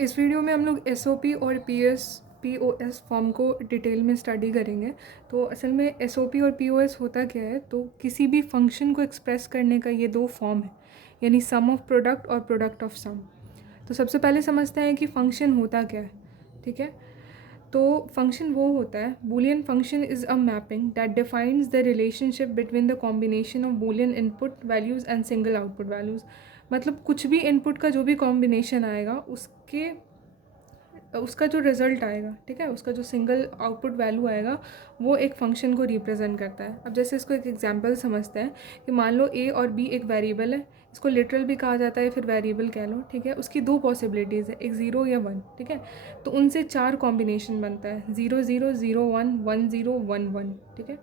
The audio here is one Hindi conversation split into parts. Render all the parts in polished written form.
इस वीडियो में हम लोग एसओपी और पीओएस फॉर्म को डिटेल में स्टडी करेंगे। तो असल में एसओपी और पीओएस होता क्या है, तो किसी भी फंक्शन को एक्सप्रेस करने का ये दो फॉर्म है, यानी सम ऑफ प्रोडक्ट और प्रोडक्ट ऑफ सम। तो सबसे पहले समझते हैं कि फंक्शन होता क्या है। ठीक है, तो फंक्शन वो होता है, Boolean function is a mapping that defines the relationship between the combination of Boolean input values and single output values. मतलब कुछ भी इनपुट का जो भी कॉम्बिनेशन आएगा उसका जो रिज़ल्ट आएगा, ठीक है, उसका जो सिंगल आउटपुट वैल्यू आएगा वो एक फंक्शन को रिप्रेजेंट करता है। अब जैसे इसको एक एग्जांपल समझते हैं कि मान लो ए और बी एक वेरिएबल है, इसको लिटरल भी कहा जाता है, फिर वेरिएबल कह लो। ठीक है, उसकी दो पॉसिबिलिटीज़ है, एक 0 या 1। ठीक है, तो उनसे चार कॉम्बिनेशन बनता है, 0 0 0 1 1 0 1 1। ठीक है,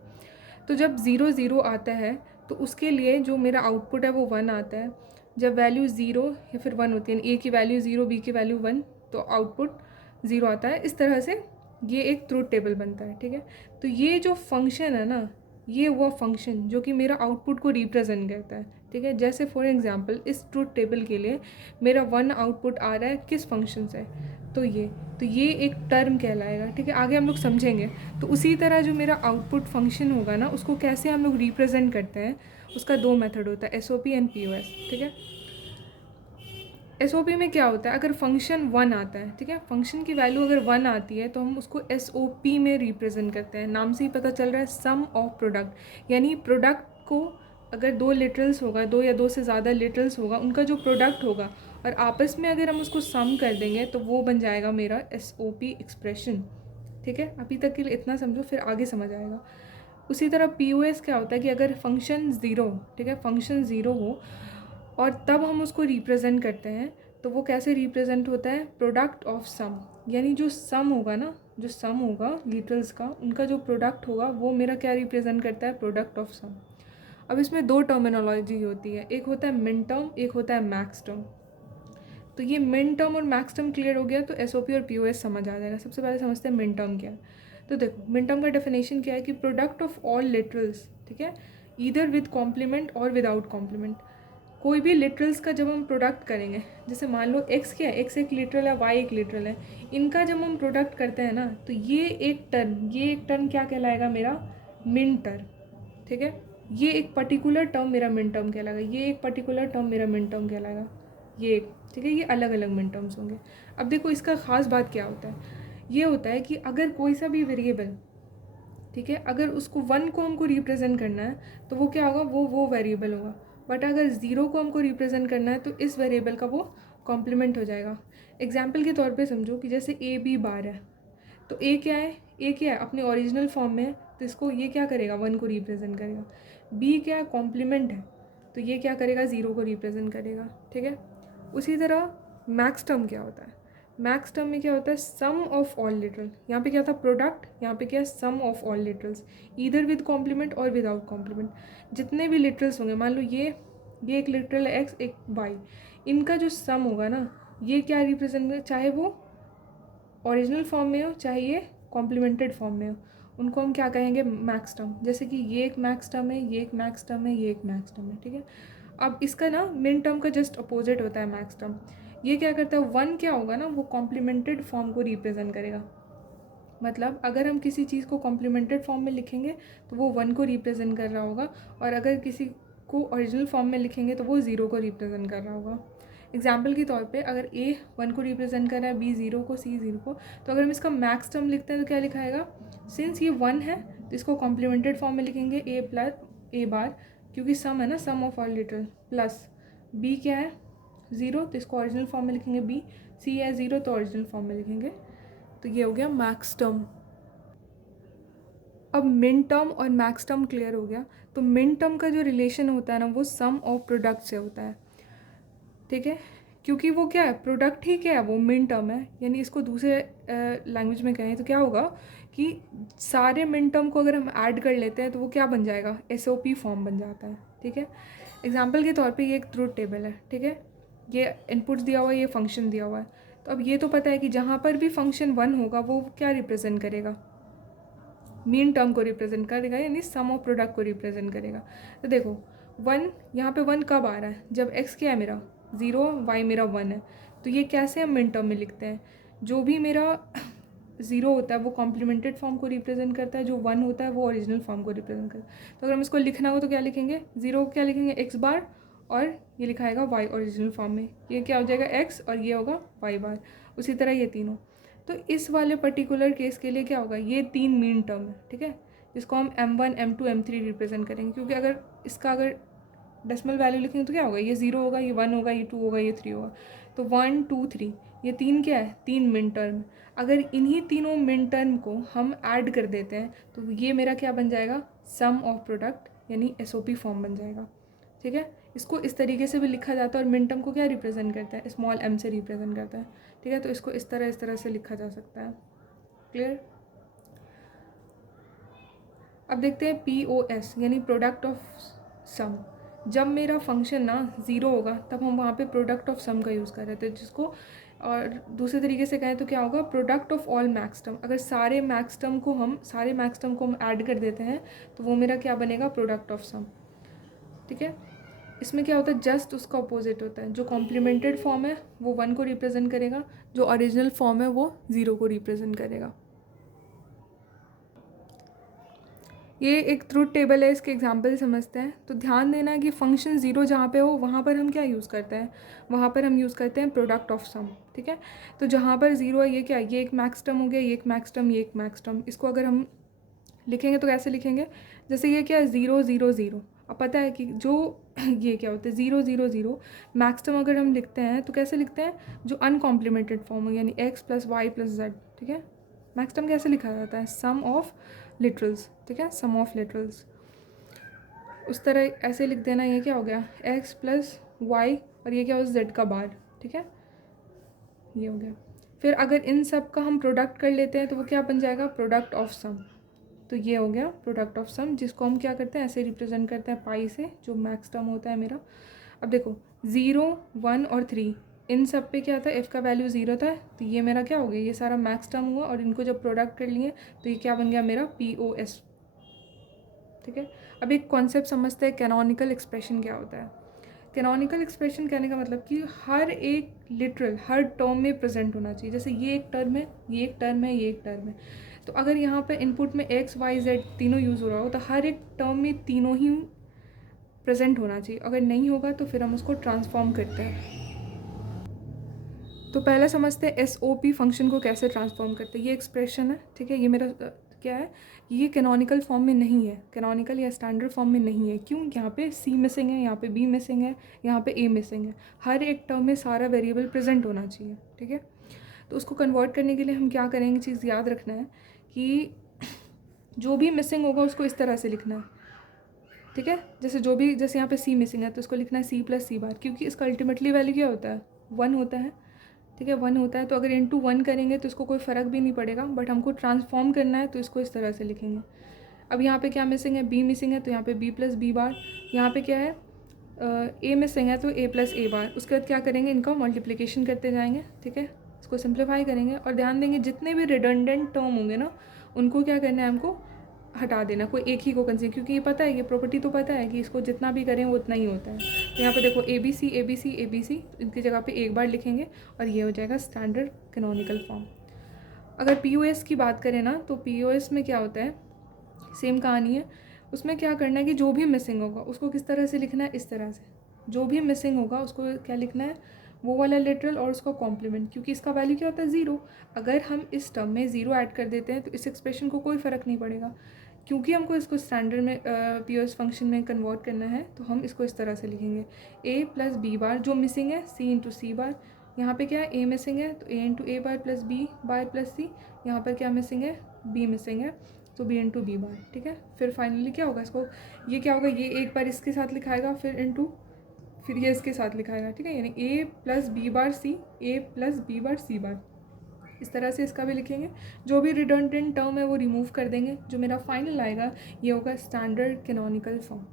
तो जब 0 0 आता है तो उसके लिए जो मेरा आउटपुट है वो 1 आता है। जब वैल्यू 0 या फिर 1 होती है, ए की वैल्यू 0 बी की वैल्यू 1, तो आउटपुट 0 आता है। इस तरह से ये एक ट्रूथ टेबल बनता है। ठीक है, तो ये जो फंक्शन है ना, ये वो फंक्शन जो कि मेरा आउटपुट को रिप्रेजेंट करता है। ठीक है, जैसे फॉर एग्जांपल इस ट्रूथ टेबल के लिए मेरा 1 आउटपुट आ रहा है किस फंक्शन से, तो ये एक टर्म कहलाएगा। ठीक है, आगे हम लोग समझेंगे। तो उसी तरह जो मेरा आउटपुट फंक्शन होगा ना, उसको कैसे हम लोग रिप्रेजेंट करते हैं, उसका दो मेथड होता है, एसओपी एंड पीओएस। ठीक है, एसओपी में क्या होता है, अगर फंक्शन 1 आता है, ठीक है, फंक्शन की वैल्यू अगर 1 आती है तो हम उसको एसओपी में रिप्रेजेंट करते हैं। नाम से ही पता चल रहा है, सम ऑफ प्रोडक्ट, यानी प्रोडक्ट को अगर दो लिटरल्स होगा, दो या दो से ज़्यादा लिटरल्स होगा, उनका जो प्रोडक्ट होगा और आपस में अगर हम उसको सम कर देंगे तो वो बन जाएगा मेरा एसओपी एक्सप्रेशन। ठीक है, अभी तक के लिए इतना समझो, फिर आगे समझ आएगा। उसी तरह पीओएस क्या होता है कि अगर फंक्शन ज़ीरो, ठीक है, फंक्शन ज़ीरो हो और तब हम उसको रिप्रेजेंट करते हैं, तो वो कैसे रिप्रेजेंट होता है, प्रोडक्ट ऑफ सम, यानी जो सम होगा ना, जो सम होगा लिटरल्स का, उनका जो प्रोडक्ट होगा वो मेरा क्या रिप्रेजेंट करता है, प्रोडक्ट ऑफ सम। अब इसमें दो टर्मिनोलॉजी होती है, एक होता है मिन टर्म, एक होता है मैक्स टर्म। तो ये मिन टर्म और मैक्स टर्म क्लियर हो गया तो एसओपी और पीओएस समझ आ जाएगा। सबसे पहले समझते हैं मिन टर्म क्या है। तो देखो, मिन टर्म का डेफिनेशन क्या है कि प्रोडक्ट ऑफ ऑल लिटरल्स, ठीक है, ईदर विद कॉम्प्लीमेंट और विदाउट कॉम्प्लीमेंट। कोई भी लिटरल्स का जब हम प्रोडक्ट करेंगे, जैसे मान लो एक्स क्या है, एक्स एक लिटरल है, वाई एक लिटरल है, इनका जब हम प्रोडक्ट करते हैं ना, तो ये एक टर्म क्या कहलाएगा, मेरा मिन टर्म। ठीक है, ये एक पर्टिकुलर टर्म मेरा मिन टर्म कहलाएगा, ये एक पर्टिकुलर टर्म मेरा मिन टर्म कहलाएगा, ये एक। ठीक है, ये अलग अलग मिन टर्म्स होंगे। अब देखो इसका ख़ास बात क्या होता है, ये होता है कि अगर कोई सा भी वेरिएबल, ठीक है, अगर उसको 1 को हमको रिप्रेजेंट करना है तो वो क्या होगा, वो वेरिएबल होगा। बट अगर 0 को हमको रिप्रेजेंट करना है तो इस वेरिएबल का वो कॉम्प्लीमेंट हो जाएगा। एग्जाम्पल के तौर पे समझो कि जैसे ए बी बार है, तो ए क्या है, ए क्या है, अपने ओरिजिनल फॉर्म में है, तो इसको ये क्या करेगा, 1 को रिप्रेजेंट करेगा। बी क्या है, कॉम्प्लीमेंट है, तो ये क्या करेगा, 0 को रिप्रेजेंट करेगा। ठीक है, उसी तरह मैक्स टर्म क्या होता है, मैक्स टर्म में क्या होता है, सम ऑफ ऑल लिटरल। यहाँ पे क्या था, प्रोडक्ट, यहाँ पे क्या है, sum of all literals, either with complement और विदाउट कॉम्प्लीमेंट। जितने भी लिटरल्स होंगे, मान लो ये एक लिटरल है एक्स, एक वाई, इनका जो सम होगा ना, ये क्या रिप्रेजेंट कर, चाहे वो ओरिजिनल फॉर्म में हो चाहे ये कॉम्प्लीमेंटेड फॉर्म में हो, उनको हम क्या कहेंगे, मैक्स टर्म। जैसे कि ये एक मैक्स टर्म है, ये एक मैक्स टर्म है, ये एक मैक्स टर्म है। ठीक है, अब इसका ना मिन टर्म का जस्ट अपोजिट होता है मैक्स टर्म। ये क्या करता है, 1 क्या होगा ना, वो कॉम्प्लीमेंटेड फॉर्म को रिप्रेजेंट करेगा। मतलब अगर हम किसी चीज़ को कॉम्प्लीमेंटेड फॉर्म में लिखेंगे तो वो 1 को रिप्रेजेंट कर रहा होगा, और अगर किसी को ओरिजिनल फॉर्म में लिखेंगे तो वो 0 को रिप्रेजेंट कर रहा होगा। एग्जाम्पल के तौर पे अगर ए 1 को रिप्रेजेंट कर रहा है, बी 0 को, सी 0 को, तो अगर हम इसका मैक्स टर्म लिखते हैं तो क्या लिखाएगा, सिंस ये 1 है तो इसको कॉम्प्लीमेंटेड फॉर्म में लिखेंगे, ए प्लस ए बार, क्योंकि सम है ना, sum of all literal, plus B क्या है, 0, तो इसको ओरिजिनल फॉर्म में लिखेंगे बी, सी है 0 तो ओरिजिनल फॉर्म में लिखेंगे। तो ये हो गया मैक्स टर्म। अब मिन टर्म और मैक्स टर्म क्लियर हो गया, तो मिन टर्म का जो रिलेशन होता है ना, वो सम ऑफ प्रोडक्ट से होता है। ठीक है, क्योंकि वो क्या है, प्रोडक्ट ही क्या है, वो मिन टर्म है। यानी इसको दूसरे लैंग्वेज में कहें तो क्या होगा कि सारे मिन टर्म को अगर हम ऐड कर लेते हैं तो वो क्या बन जाएगा, एसओपी फॉर्म बन जाता है। ठीक है, एग्जाम्पल के तौर पे ये एक ट्रूथ टेबल है। ठीक है, ये इनपुट्स दिया हुआ है, ये फंक्शन दिया हुआ है। तो अब ये तो पता है कि जहाँ पर भी फंक्शन 1 होगा वो क्या रिप्रेजेंट करेगा, मीन टर्म को रिप्रेजेंट करेगा, यानी सम ऑफ प्रोडक्ट को रिप्रेजेंट करेगा। तो देखो 1, यहाँ पे 1 कब आ रहा है, जब x क्या है मेरा 0, y मेरा 1 है, तो तो ये कैसे हम मिन टर्म में लिखते हैं, जो भी मेरा 0 होता है वो कॉम्प्लीमेंटेड फॉर्म को रिप्रेजेंट करता है, जो 1 होता है वो ओरिजिनल फॉर्म को रिप्रेजेंट करता है। तो अगर हम इसको लिखना हो तो क्या लिखेंगे, 0 को क्या लिखेंगे x बार, और ये लिखाएगा y ओरिजिनल फॉर्म में, ये क्या हो जाएगा x और ये होगा y बार। उसी तरह ये तीनों। तो इस वाले पर्टिकुलर केस के लिए क्या होगा, ये 3 मीन टर्म है, ठीक है, जिसको हम m1 m2 m3 रिप्रेजेंट करेंगे। क्योंकि अगर डेसिमल वैल्यू लिखेंगे तो क्या होगा, ये 0 होगा, ये 1 होगा, ये 2 होगा, ये 3 होगा। तो 1 2 3 ये 3 क्या है, 3 मिन टर्म। अगर इन्हीं तीनों मिन टर्म को हम ऐड कर देते हैं तो ये मेरा क्या बन जाएगा, सम ऑफ प्रोडक्ट, यानी SOP फॉर्म बन जाएगा। ठीक है, इसको इस तरीके से भी लिखा जाता है। और मिन टर्म को क्या रिप्रेजेंट करता है, स्मॉल m से रिप्रेजेंट करता है। ठीक है, तो इसको इस तरह से लिखा जा सकता है। क्लियर। अब देखते हैं POS यानी प्रोडक्ट ऑफ सम। जब मेरा फंक्शन ना 0 होगा तब हम वहाँ पे प्रोडक्ट ऑफ सम का यूज़ कर रहे थे, जिसको और दूसरे तरीके से कहें तो क्या होगा, product of all max term. अगर सारे मैक्स टर्म को हम ऐड कर देते हैं तो वो मेरा क्या बनेगा, प्रोडक्ट ऑफ सम। ठीक है, इसमें क्या होता है, जस्ट उसका अपोजिट होता है। जो कॉम्प्लीमेंटेड फॉर्म है वो 1 को रिप्रेजेंट करेगा, जो ओरिजिनल फॉर्म है वो 0 को रिप्रेजेंट करेगा। ये एक ट्रूथ टेबल है, इसके एग्जाम्पल समझते हैं। तो ध्यान देना है कि फंक्शन 0 जहाँ पे हो वहाँ पर हम क्या यूज़ करते हैं, वहाँ पर हम यूज़ करते हैं प्रोडक्ट ऑफ सम। ठीक है, तो जहाँ पर 0 है ये क्या है, ये एक मैक्स टर्म हो गया, ये एक मैक्स टर्म, ये एक मैक्स टर्म। इसको अगर हम लिखेंगे तो कैसे लिखेंगे, जैसे ये क्या है 0 0 0। अब पता है कि जो ये क्या होता है 0 0 0 मैक्स टर्म अगर हम लिखते हैं तो कैसे लिखते हैं, जो अनकॉम्प्लीमेंटेड फॉर्म हो, यानी x + y + z। ठीक है, मैक्स टर्म कैसे लिखा जाता है, सम ऑफ लिटरल्स। ठीक है, सम ऑफ लिटरल्स। उस तरह ऐसे लिख देना, ये क्या हो गया x + y और ये क्या हो z का बार। ठीक है, ये हो गया। फिर अगर इन सब का हम प्रोडक्ट कर लेते हैं तो वो क्या बन जाएगा, प्रोडक्ट ऑफ सम। तो ये हो गया प्रोडक्ट ऑफ सम, जिसको हम क्या करते हैं, ऐसे रिप्रेजेंट करते हैं पाई से, जो मैक्स टर्म होता है मेरा। अब देखो 0 1 और 3 इन सब पे क्या था, f का वैल्यू 0 था, तो ये मेरा क्या हो गया, ये सारा मैक्स टर्म हुआ। और इनको जब प्रोडक्ट कर लिए तो ये क्या बन गया मेरा, POS। ठीक है, अब एक कॉन्सेप्ट समझते हैं, कैनोनिकल एक्सप्रेशन क्या होता है। कैनोनिकल एक्सप्रेशन कहने का मतलब कि हर एक लिटरल हर टर्म में प्रेजेंट होना चाहिए। जैसे ये एक टर्म है, ये एक टर्म है, ये एक टर्म है, तो अगर यहाँ पे इनपुट में x y z तीनों यूज़ हो रहा हो तो हर एक टर्म में तीनों ही प्रेजेंट होना चाहिए। अगर नहीं होगा तो फिर हम उसको ट्रांसफॉर्म करते हैं। तो पहले समझते हैं SOP फंक्शन को कैसे ट्रांसफॉर्म करते हैं। ये एक्सप्रेशन है, ठीक है, ये मेरा क्या है, ये कैनोनिकल फॉर्म में नहीं है, कैनोनिकल या स्टैंडर्ड फॉर्म में नहीं है। क्यों, यहाँ पे C मिसिंग है, यहाँ पे B मिसिंग है, यहाँ पे A मिसिंग है। हर एक टर्म में सारा वेरिएबल प्रेजेंट होना चाहिए। ठीक है, तो उसको कन्वर्ट करने के लिए हम क्या करेंगे, चीज़ याद रखना है कि जो भी मिसिंग होगा उसको इस तरह से लिखना है। ठीक है, जैसे यहाँ पे C मिसिंग है तो इसको लिखना है C + C बार, क्योंकि इसका अल्टीमेटली वैल्यू क्या होता है, 1 होता है। ठीक है, 1 होता है, तो अगर इंटू 1 करेंगे तो इसको कोई फ़र्क भी नहीं पड़ेगा, बट हमको ट्रांसफॉर्म करना है तो इसको इस तरह से लिखेंगे। अब यहाँ पे क्या मिसिंग है, B मिसिंग है, तो यहाँ पे B + B बार। यहाँ पे क्या है, A मिसिंग है तो A + A बार। उसके बाद क्या करेंगे, इनका मल्टीप्लिकेशन करते जाएंगे। ठीक है, इसको सिंप्लीफाई करेंगे। और ध्यान देंगे जितने भी रिडंडेंट टर्म होंगे ना उनको क्या करना है, हमको हटा देना, कोई एक ही को कंसीडर, क्योंकि ये पता है, ये प्रॉपर्टी तो पता है कि इसको जितना भी करें वो उतना ही होता है। तो यहाँ पे देखो ABC ABC ABC, इनकी जगह पे एक बार लिखेंगे और ये हो जाएगा स्टैंडर्ड कैनोनिकल फॉर्म। अगर POS की बात करें ना तो POS में क्या होता है, सेम कहानी है। उसमें क्या करना है कि जो भी मिसिंग होगा उसको किस तरह से लिखना है, इस तरह से। जो भी मिसिंग होगा उसको क्या लिखना है, वो वाला लिटरल और उसका कॉम्प्लीमेंट, क्योंकि इसका वैल्यू क्या होता है 0। अगर हम इस टर्म में 0 ऐड कर देते हैं तो इस एक्सप्रेशन को कोई फ़र्क नहीं पड़ेगा। क्योंकि हमको इसको स्टैंडर्ड में POS फंक्शन में कन्वर्ट करना है तो हम इसको इस तरह से लिखेंगे, A + B बार, जो मिसिंग है C × C बार। यहाँ पे क्या है, A मिसिंग है तो A × A bar + B bar + C। यहाँ पर क्या मिसिंग है, B मिसिंग है तो B × B बार। ठीक है, फिर फाइनली क्या होगा, इसको ये क्या होगा, ये एक बार इसके साथ लिखाएगा, फिर ये इसके साथ लिखाएगा। ठीक है, यानी A + B bar C, A + B bar C बार। इस तरह से इसका भी लिखेंगे। जो भी रिडंडेंट टर्म है वो रिमूव कर देंगे, जो मेरा फाइनल आएगा ये होगा स्टैंडर्ड कैनोनिकल फॉर्म।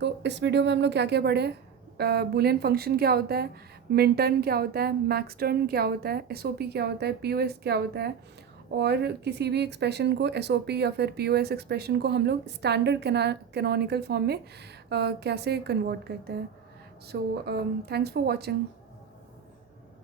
तो इस वीडियो में हम लोग क्या क्या पढ़े, बूलियन फंक्शन क्या होता है, मिन टर्म क्या होता है, मैक्स टर्म क्या होता है, SOP क्या होता है, POS क्या होता है, और किसी भी एक्सप्रेशन को SOP या फिर POS एक्सप्रेशन को हम लोग स्टैंडर्ड कैनोनिकल फॉर्म में कैसे कन्वर्ट करते हैं। So thanks for watching.